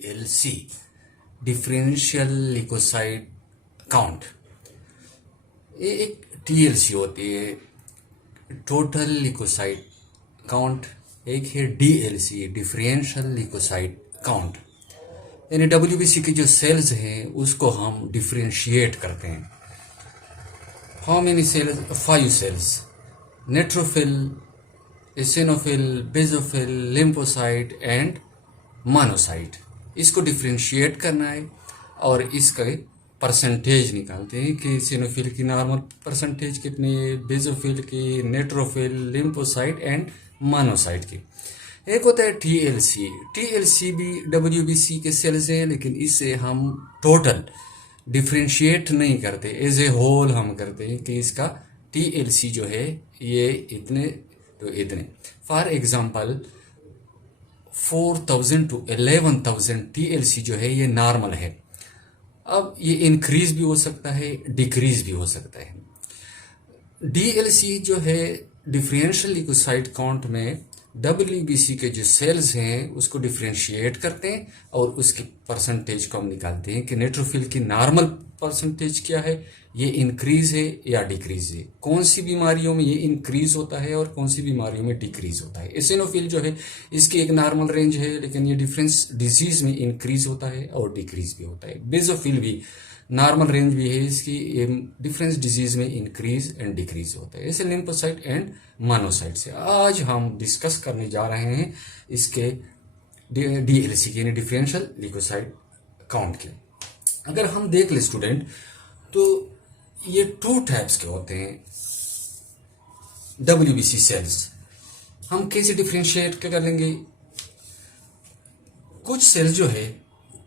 LC differential leukocyte count. ये एक TLC होती है, टोटल लिकोसाइड काउंट। एक है DLC डिफरेंशियल लिकोसाइड काउंट, यानी WBC के जो सेल्स हैं उसको हम डिफरेंशिएट करते हैं। How many cells? 5 cells, neutrophil, eosinophil, basophil, lymphocyte and monocyte. इसको डिफरेंशिएट करना है और इसका परसेंटेज निकालते हैं कि एसिनोफिल की नॉर्मल परसेंटेज कितनी है, बेसोफिल की, नेट्रोफिल, लिम्फोसाइट एंड मोनोसाइट की। एक होता है TLC भी WBC के सेल्स हैं, लेकिन इससे हम टोटल डिफरेंशिएट नहीं करते, एज ए होल हम करते हैं कि इसका TLC जो है ये इतने तो इतने। फॉर एग्जांपल 4000 to 11,000 TLC जो है ये नॉर्मल है। अब ये इंक्रीज भी हो सकता है, डिक्रीज भी हो सकता है। DLC जो है डिफरेंशियल लिकोसाइड काउंट में WBC के जो सेल्स हैं उसको डिफरेंशिएट करते हैं और उसकी परसेंटेज को हम निकालते हैं कि नेट्रोफिल की नॉर्मल परसेंटेज क्या है, ये इंक्रीज है या डिक्रीज है, कौन सी बीमारियों में ये इंक्रीज होता है और कौन सी बीमारियों में डिक्रीज होता है। एसिनोफिल जो है इसकी एक नॉर्मल रेंज है, लेकिन ये डिफरेंस डिजीज में इंक्रीज होता है और डिक्रीज भी होता है। बेसोफिल भी नॉर्मल रेंज भी है इसकी, डिफरेंस डिजीज में इंक्रीज एंड डिक्रीज होता है। ऐसे लिम्फोसाइट एंड मोनोसाइट से आज हम डिस्कस करने जा रहे हैं इसके DLC के, यानी डिफरेंशियल लिकोसाइड काउंट के। अगर हम देख ले स्टूडेंट, तो ये 2 टाइप्स के होते हैं WBC सेल्स। हम कैसे डिफरेंशिएट कर लेंगे? कुछ सेल्स जो है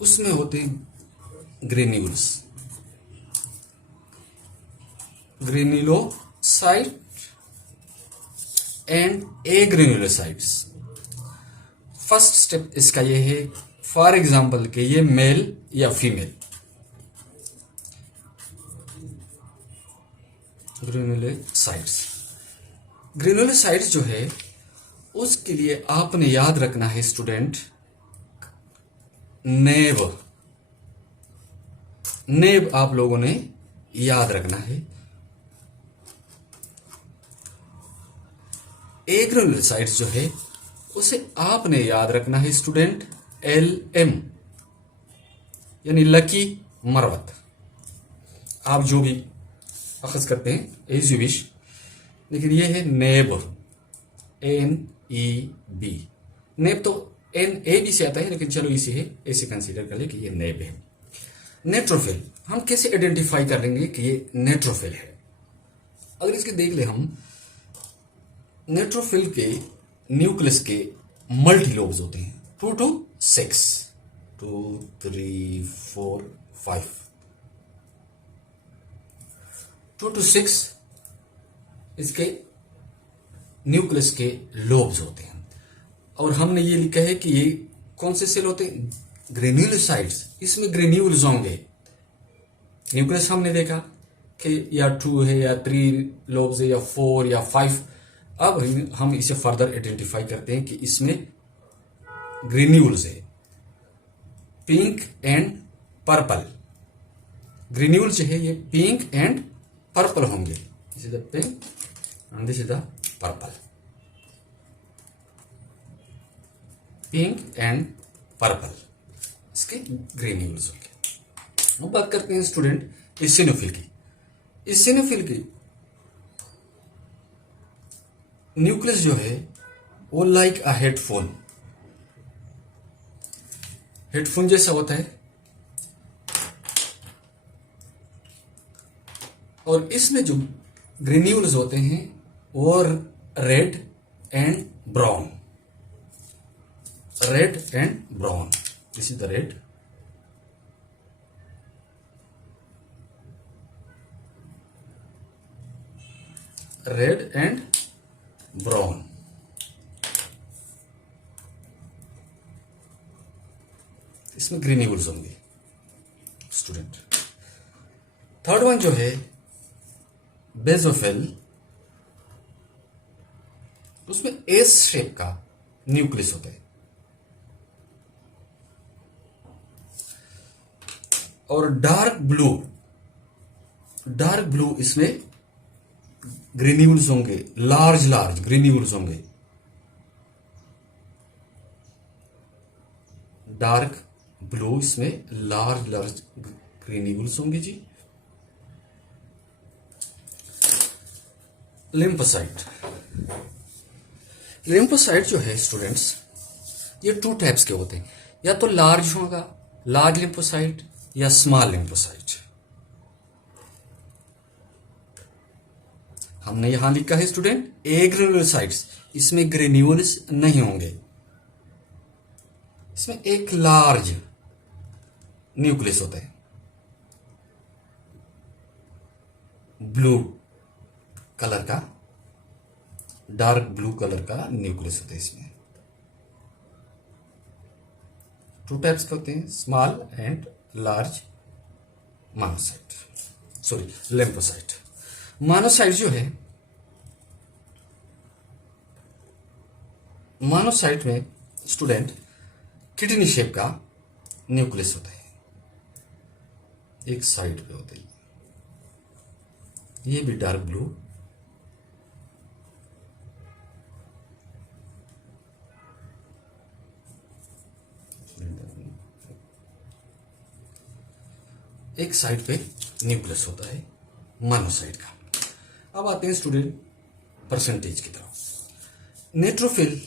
उसमें होते हैं ग्रेन्युलोसाइट एंड एग्रेन्युलोसाइट्स। फर्स्ट स्टेप इसका ये है, फॉर एग्जांपल के ये मेल या फीमेल ग्रेन्युलोसाइट्स जो है उसके लिए आपने याद रखना है स्टूडेंट, नेब आप लोगों ने याद रखना है। एग्रेन्युलोसाइट्स जो है उसे आपने याद रखना है स्टूडेंट LM, यानी लकी मरवत। आप जो भी अखज करते हैं एज यू विश, लेकिन ये है नेब, NEB। नेब तो NAB से आता है, लेकिन चलो इसे है ऐसे कंसीडर कर ले कि ये नेब है। नेट्रोफिल हम कैसे आइडेंटिफाई कर लेंगे कि ये नेट्रोफिल है? अगर इसके देख ले हम, नेट्रोफिल के न्यूक्लियस के मल्टी लोब्स होते हैं, 2 to 6, 2, 3, 4, 5, 2 to 6 इसके न्यूक्लियस के लोब्स होते हैं। और हमने ये लिखा है कि ये कौन से सेल होते हैं? ग्रेन्युलोसाइट्स। इसमें ग्रेन्यूल्स होंगे। न्यूक्लियस हमने देखा कि या 2 है या 3 लोब्स है या 4 या 5। अब हम इसे फर्दर आइडेंटिफाई करते हैं कि इसमें ग्रेन्यूल्स है, पिंक एंड पर्पल। ग्रेन्यूल्स जो है ये पिंक एंड पर्पल होंगे। This is the pink and this is the purple, pink and purple इसके ग्रेन्यूल्स होंगे। अब बात करते हैं स्टूडेंट एसिनोफिल की। एसिनोफिल की न्यूक्लियस जो है वो लाइक अ हेडफोन जैसा होता है, और इसमें जो ग्रेन्यूल्स होते हैं वो red and brown. This is the red and brown. इसमें ग्रेन्यूल्स होंगे स्टूडेंट। थर्ड वन जो है बेसोफिल, उसमें एस शेप का न्यूक्लियस होता है। और डार्क ब्लू इसमें ग्रेन्यूल्स होंगे, लार्ज ग्रेन्यूल्स होंगे। डार्क ब्लू इसमें लार्ज ग्रेन्यूल्स होंगे जी। लिम्फोसाइट जो है स्टूडेंट्स, ये 2 टाइप्स के होते हैं, या तो लार्ज होगा, लार्ज लिम्फोसाइट, या स्मॉल लिम्फोसाइट। हमने यहां लिखा है स्टूडेंट एग्रेन्यूलोसाइट्स, इसमें ग्रेन्यूल्स नहीं होंगे, इसमें एक लार्ज न्यूक्लियस होता है, ब्लू कलर का, डार्क ब्लू कलर का न्यूक्लियस होता है। इसमें 2 टाइप्स के होते हैं, small and large lymphocyte. Monocyte जो है, मोनोसाइट में स्टूडेंट किडनी शेप का न्यूक्लियस होता है, एक साइड पे होता है, ये भी डार्क ब्लू, एक साइड पे न्यूक्लियस होता है मोनोसाइट का। अब आते हैं स्टूडेंट परसेंटेज की तरफ। न्यूट्रोफिल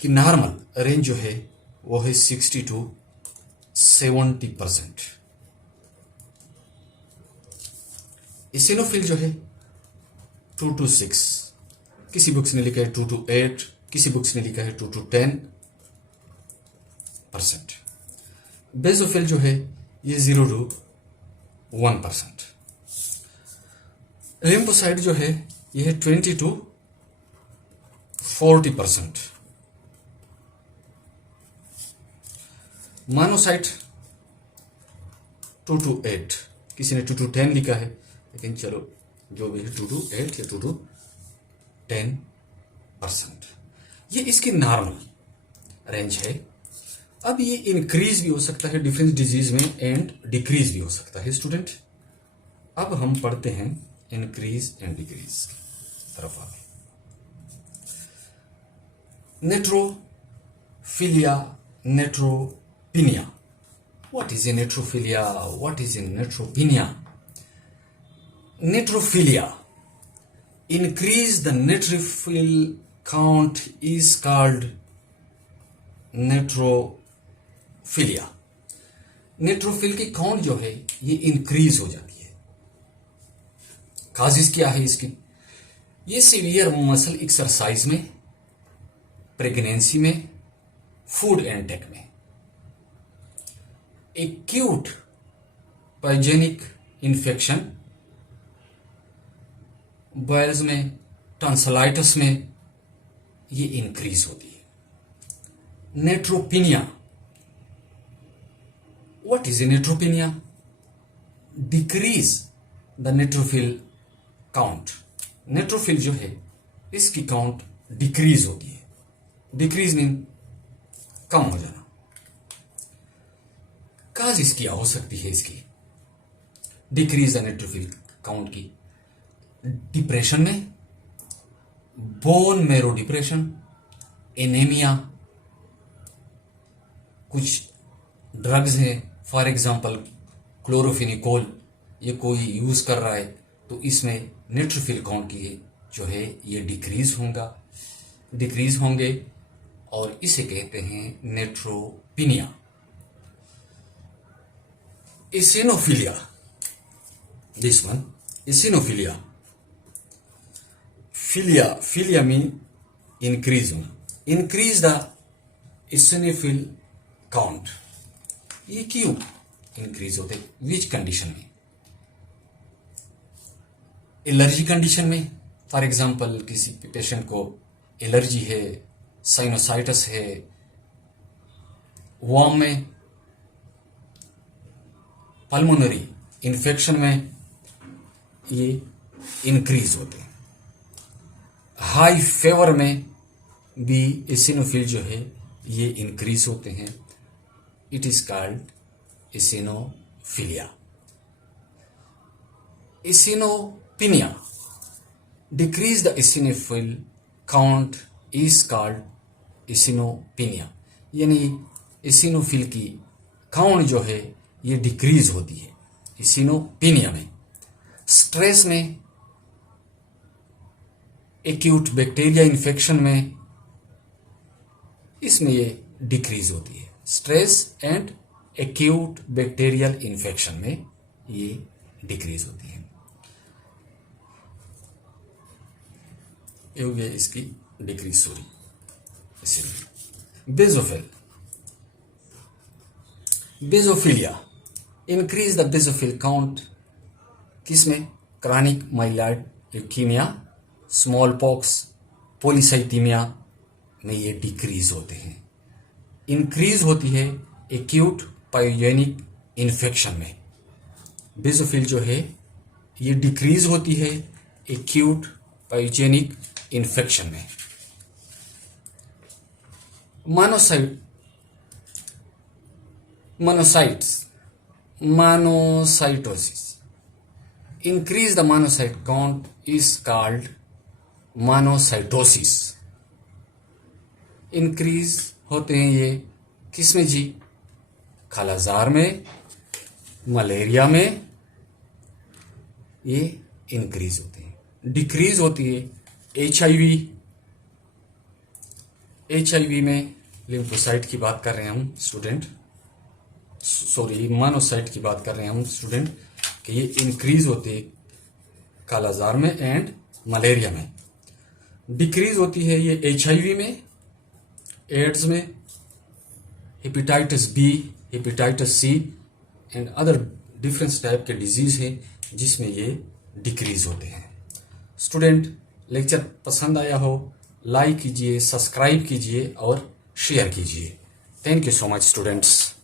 की नॉर्मल रेंज जो है वो है 60 to 70%। इसिनोफिल जो है 2 to 6, किसी बुक्स ने लिखा है 2 to 8, किसी बुक्स ने लिखा है 2 to 10%। बेसोफिल जो है ये 0 to 1%। लिम्फोसाइट जो है ये है 20 to 40%। मोनोसाइट 2 to 8, किसी ने 2 to 10 लिखा है, लेकिन चलो जो भी है 2 to 8 या 2 to 10%, ये इसकी नॉर्मल रेंज है। अब ये इंक्रीज भी हो सकता है डिफरेंट डिजीज में एंड डिक्रीज भी हो सकता है स्टूडेंट। अब हम पढ़ते हैं इंक्रीज एंड डिक्रीज की तरफ आगे। नेट्रोफिलिया, नेट्रोपिनिया। What is a neutrophilia? What is a neutropenia? Neutrophilia, increase the neutrophil count is called नेट्रोफिलिया। नेट्रोफिल की काउंट जो है ये इंक्रीज हो जाती है। काजिस क्या है इसकी? ये सीवियर मसल एक्सरसाइज में, प्रेगनेंसी में, फूड इनटेक में, एक्यूट पाइजेनिक इन्फेक्शन, बॉयल्स में, टॉन्सिलाइटिस में ये इंक्रीज होती है। Neutropenia, what is a neutropenia? Decrease the neutrophil count. Neutrophil जो है इसकी काउंट डिक्रीज होती है। डिक्रीज मीन कम हो जाना। काज इसकी हो सकती है इसकी डिक्रीज द नेट्रोफिल काउंट की? डिप्रेशन में, बोन मेरो डिप्रेशन, एनीमिया, कुछ ड्रग्स हैं, फॉर एग्जांपल क्लोरोफिनिकोल, ये कोई यूज कर रहा है तो इसमें नेट्रोफिल काउंट की जो है ये डिक्रीज होंगे और इसे कहते हैं neutropenia. Eosinophilia, this one, eosinophilia. Philia mean increase होना। Increase the eosinophil count. ये क्यों इंक्रीज होते? विच कंडीशन में? एलर्जी कंडीशन में, फॉर एग्जांपल किसी पेशेंट को एलर्जी है, साइनोसाइटिस है, वर्म में, पल्मोनरी इन्फेक्शन में ये इंक्रीज होते हैं। हाई फीवर में भी एसिनोफिल जो है ये इंक्रीज होते हैं। It is called eosinophilia. eosinopenia. Decrease the eosinophil count is called eosinopenia. यानी eosinophil की काउंट जो है ये डिक्रीज होती है eosinopenia में. स्ट्रेस में, एक्यूट बैक्टीरिया इन्फेक्शन में, इसमें ये डिक्रीज होती है. Stress and acute bacterial infection में ये डिक्रीज होती है. ये हो गया इसकी डिक्रीज. सॉरी, इसीलिए बेजोफिलिया. इंक्रीज द बेजोफिल काउंट किसमें? Chronic myeloid leukaemia, small pox, polycythaemia में ये डिक्रीज होते हैं. इंक्रीज होती है एक्यूट पायोजेनिक इन्फेक्शन में. बेजोफिल जो है ये डिक्रीज होती है एक्यूट पायोजेनिक इन्फेक्शन में. Monocytosis. Increase the monocyte count is called monocytosis. Increase होते हैं ये किसमें जी? कालाजार में, मलेरिया में ये इंक्रीज होते हैं. डिक्रीज होती है एचआईवी में. लिम्फोसाइट की बात कर रहे हैं हम स्टूडेंट, सॉरी मोनोसाइट की बात कर रहे हैं हम स्टूडेंट, कि ये इंक्रीज होती है कालाजार में एंड मलेरिया में. डिक्रीज होती है ये एचआईवी में, एड्स में, hepatitis B, hepatitis C and other different type के डिजीज हैं जिसमें ये डिक्रीज होते हैं. स्टूडेंट, लेक्चर पसंद आया हो लाइक कीजिए, सब्सक्राइब कीजिए और शेयर कीजिए. Thank you so much students.